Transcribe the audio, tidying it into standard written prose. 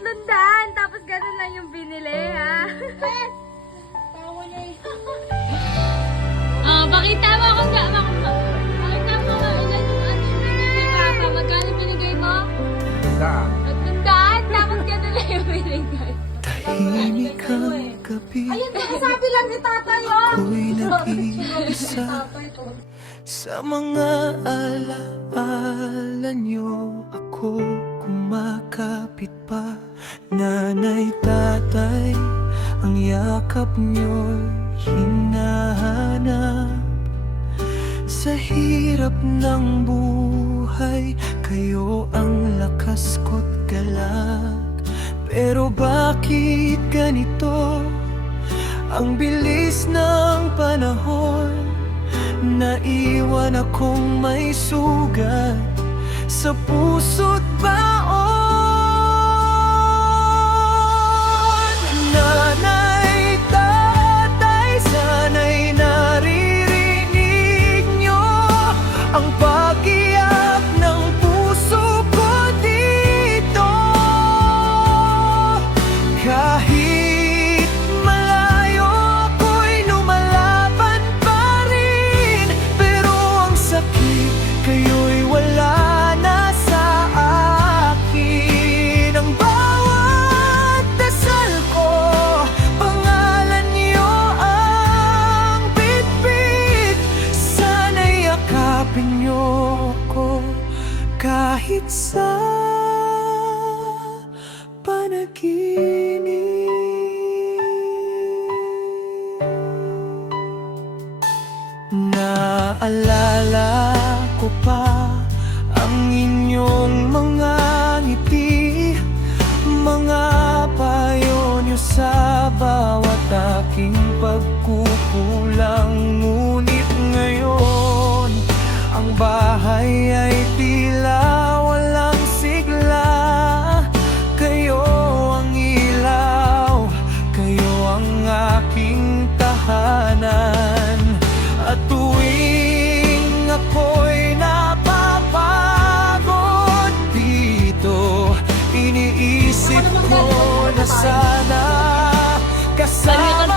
300. Tapos ganun lang yung binili, ha? Pakita mo kung pakita mo ilan yung ano binili ni Papa. Magkano binigay mo? 300. Tapos ganun lang yung binigay. Tahimik ang gabi. Ayun, sabi lang ni tatay, oh! Ako'y nag-iisa sa mga alaala nyo. Ako kumakapit pa. Nanay, tatay, ang yakap nyo'y hinahanap. Sa hirap ng buhay, kayo ang lakas ko't galak. Pero bakit ganito ang bilis ng panahon? Naiwan akong may sugat sa puso't baon. Nanay, tatay, sana'y naririnig nyo ang pag-iyak ng puso ko dito. Kahit malayo ako'y lumalaban pa rin, pero ang sakit kayo'y wala na sa akin. Ang bawat dasal ko, pangalan niyo ang bitbit. Sana'y yakapin niyo ko kahit sa panaginip. Naalala ko pa ang inyong mga ngiti, mga payo niyo sa bawat aking pagkukulang. Ngunit ngayon, ang bahay ay tila walang sigla. Kayo ang ilaw, kayo ang aking tahanan. At tuwing ako'y napapagod dito, iniisip ko na sana kasama